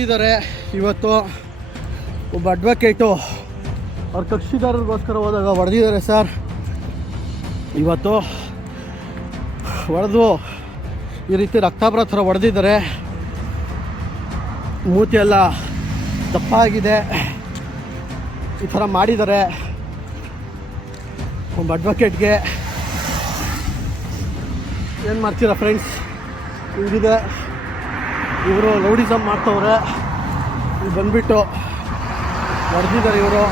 ಇದ್ದಾರೆ ಇವತ್ತು ಒಬ್ಬ ಅಡ್ವೊಕೇಟು ಅವ್ರ ಕಕ್ಷಿದಾರರಿಗೋಸ್ಕರ ಹೋದಾಗ ಹೊಡೆದಿದ್ದಾರೆ ಸರ್. ಇವತ್ತು ಹೊಡೆದು ಈ ರೀತಿ ರಕ್ತಾಪರ ಥರ ಹೊಡೆದಿದ್ದಾರೆ. ಮೂತಿ ಎಲ್ಲ ದಪ್ಪಾಗಿದೆ. ಈ ಥರ ಮಾಡಿದ್ದಾರೆ. ಒಬ್ಬ ಅಡ್ವೊಕೇಟ್ಗೆ ಏನು ಮಾಡ್ತೀರಾ ಫ್ರೆಂಡ್ಸ್ ಹಿಂಗಿದೆ. ಇವರು ಲೌಡಿಸಮ್ ಮಾಡ್ತವ್ರೆ. ಇಲ್ಲಿ ಬಂದ್ಬಿಟ್ಟು ಹೊಡೆದಿದ್ದಾರೆ ಇವರು.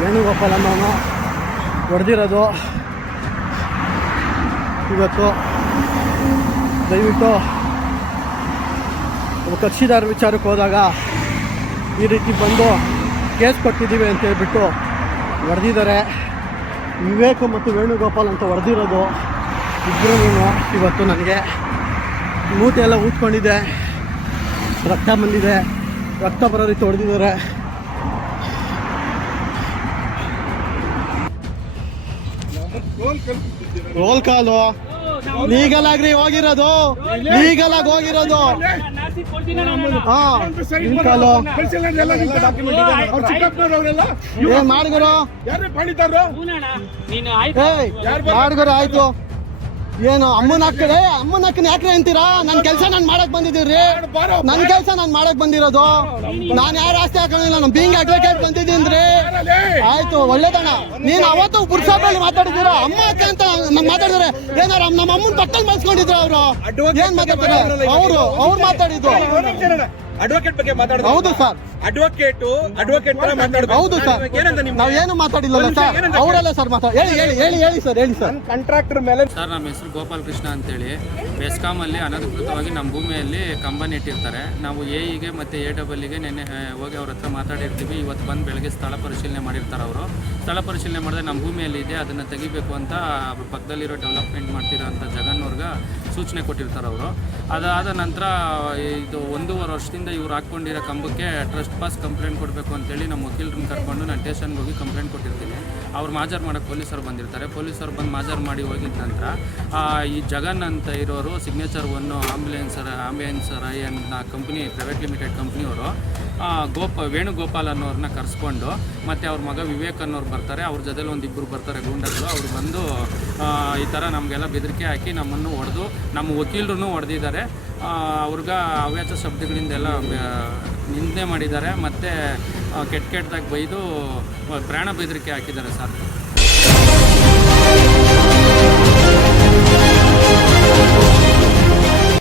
ವೇಣುಗೋಪಾಲ್ ಅನ್ನೋನು ಹೊಡೆದಿರೋದು. ಇವತ್ತು ದಯವಿಟ್ಟು ಕಕ್ಷಿದಾರ ವಿಚಾರಕ್ಕೆ ಹೋದಾಗ ಈ ರೀತಿ ಬಂದು ಕೇಸ್ ಕೊಟ್ಟಿದ್ದೀವಿ ಅಂತ ಹೇಳ್ಬಿಟ್ಟು ಹೊಡೆದಿದ್ದಾರೆ. ವಿವೇಕ್ ಮತ್ತು ವೇಣುಗೋಪಾಲ್ ಅಂತ ಹೊಡೆದಿರೋದು ಇಬ್ಬರೂ ಇವತ್ತು ನನಗೆ. ಮೂಟೆ ಎಲ್ಲ ಊದ್ಕೊಂಡಿದೆ. ರಕ್ತ ಬಂದಿದೆ. ರಕ್ತ ಬರೋ ರೀತಿ ಹೊಡೆದಿದ್ದಾರೆ. ರೋಲ್ ಕಾಲು ಲೀಗಲ್ ಆಗ್ರಿ ಹೋಗಿರೋದು. ಲೀಗಲ್ ಆಗಿ ಹೋಗಿರೋದು. ಹಾ. ಮಾಡ್ಗರು. ಏನ್ ಮಾಡ್ಗುರು ಆಯ್ತು. ಏನು ಅಮ್ಮನ ಹಾಕಡೆ ಅಮ್ಮನ ಹಾಕಿನ ಯಾಕ್ರೆ ಅಂತೀರಾ? ನನ್ನ ಕೆಲಸ ನಾನು ಮಾಡಕ್ ಬಂದಿದ್ದೀರಿ ನನ್ನ ಕೆಲಸ ನಾನು ಮಾಡಕ್ ಬಂದಿರೋದು. ನಾನು ಯಾರು ಆಸ್ತಿ ಹಾಕೊಂಡಿಲ್ಲ ನಾನು ಬೀಂಗ್ ಅಡ್ವೊಕೇಟ್ ಬಂದಿದ್ದೀನಿ ಆಯ್ತು ಒಳ್ಳೇದಣ್ಣ. ನೀನ್ ಅವತ್ತು ಪುರುಷಾಬಲ್ಲಿ ಮಾತಾಡಿದ್ದೀರಾ? ಅಮ್ಮ ಅಕ್ಕ ಅಂತ ನಮ್ಗೆ ಮಾತಾಡಿದ್ರೆ ಏನಾರ ನಮ್ಮ ಅಮ್ಮನ ಪಕ್ಕದಲ್ಲಿ ಮಲ್ಸ್ಕೊಂಡಿದ್ರು ಅವರು. ಏನ್ ಮಾತಾಡ್ತಾರೆ? ಅವರು ಅವ್ರು ಮಾತಾಡಿದ್ರು ಅಡ್ವೊಕೇಟ್ ಬಗ್ಗೆ ಮಾತಾಡೋದು ಹೌದು ಸರ್ ಅಡ್ವೊಕೇಟ್ ಅಡ್ವೊಕೇಟ್ ತರ ಮಾತಾಡಬೇಕು. ಹೌದು ಸರ್. ಏನಂತ ನಿಮ್ಗೆ? ನಾವು ಏನು ಮಾತಾಡಿಲ್ಲ ಸರ್. ಅವರೆಲ್ಲ ಸರ್ ಮಾತಾಡಿ ಹೇಳಿ ಹೇಳಿ ಹೇಳಿ ಹೇಳಿ ಸರ್ ಹೇಳಿ ಸರ್. ಕಾಂಟ್ರಾಕ್ಟರ್ ಮೇಲೆ ಸರ್ ನಮ್ಮ ಹೆಸರು ಗೋಪಾಲ್ ಕೃಷ್ಣ ಅಂತೇಳಿ. ಬೆಸ್ಕಾಮಲ್ಲಿ ಅನಧಿಕೃತವಾಗಿ ನಮ್ಮ ಭೂಮಿಯಲ್ಲಿ ಕಂಬನಿ ಇಟ್ಟಿರ್ತಾರೆ. ನಾವು ಎ ಇಗೆ ಮತ್ತು ಎ ಡಬಲ್ಗೆ ನೆನ್ನೆ ಹೋಗಿ ಅವ್ರ ಹತ್ರ ಮಾತಾಡಿರ್ತೀವಿ. ಇವತ್ತು ಬಂದು ಬೆಳಗ್ಗೆ ಸ್ಥಳ ಪರಿಶೀಲನೆ ಮಾಡಿರ್ತಾರೆ ಅವರು. ಸ್ಥಳ ಪರಿಶೀಲನೆ ಮಾಡಿದ್ರೆ ನಮ್ಮ ಭೂಮಿಯಲ್ಲಿ ಇದೆ ಅದನ್ನು ತೆಗಿಬೇಕು ಅಂತ ಪಕ್ಕದಲ್ಲಿರೋ ಡೆವಲಪ್ಮೆಂಟ್ ಮಾಡ್ತಿರೋಂಥ ಜಗನ್ನವ್ರಿಗೆ ಸೂಚನೆ ಕೊಟ್ಟಿರ್ತಾರೆ ಅವರು. ಅದಾದ ನಂತರ ಇದು ಒಂದೂವರೆ ವರ್ಷದಿಂದ ಇವ್ರು ಹಾಕ್ಕೊಂಡಿರೋ ಕಂಬಕ್ಕೆ ಟ್ರಸ್ಟ್ ಪಾಸ್ ಕಂಪ್ಲೇಂಟ್ ಕೊಡಬೇಕು ಅಂತೇಳಿ ನಮ್ಮ ವಕೀಲರನ್ನ ಕರ್ಕೊಂಡು ನಾನು ಟೇಷನ್ಗೆ ಹೋಗಿ ಕಂಪ್ಲೇಂಟ್ ಕೊಟ್ಟಿರ್ತೀನಿ. ಅವ್ರು ಮಾಜರ್ ಮಾಡೋಕ್ಕೆ ಪೊಲೀಸರು ಬಂದಿರ್ತಾರೆ. ಪೊಲೀಸರು ಬಂದು ಮಾಜರ್ ಮಾಡಿ ಹೋಗಿದ ನಂತರ ಈ ಜಗನ್ ಅಂತ ಇರೋರು ಸಿಗ್ನೇಚರ್ ಒನ್ನು ಆಂಬ್ಯುಲೆನ್ಸರ್ ಐ ಅನ್ನೋ ಕಂಪ್ನಿ ಪ್ರೈವೇಟ್ ಲಿಮಿಟೆಡ್ ಕಂಪ್ನಿಯವರು ಗೋಪ, ವೇಣುಗೋಪಾಲ್ ಅನ್ನೋರನ್ನ ಕರೆಸ್ಕೊಂಡು, ಮತ್ತು ಅವ್ರ ಮಗ ವಿವೇಕ್ ಅನ್ನೋರು ಬರ್ತಾರೆ. ಅವ್ರ ಜೊತೆಲಿ ಒಂದು ಇಬ್ಬರು ಬರ್ತಾರೆ ಗೂಂಡಗಳು. ಅವ್ರು ಬಂದು ಈ ಥರ ನಮಗೆಲ್ಲ ಬೆದರಿಕೆ ಹಾಕಿ ನಮ್ಮನ್ನು ಹೊಡೆದು, ನಮ್ಮ ವಕೀಲರು ಹೊಡೆದಿದ್ದಾರೆ. ಅವ್ರಿಗೆ ಅವ್ಯಾಚ ಶಬ್ದಗಳಿಂದೆಲ್ಲ ನಿಂದನೆ ಮಾಡಿದ್ದಾರೆ. ಮತ್ತು ಕೆಟ್ಟ ಕೆಟ್ಟದಾಗಿ ಬೈದು ಪ್ರಾಣ ಬೆದರಿಕೆ ಹಾಕಿದ್ದಾರೆ ಸರ್.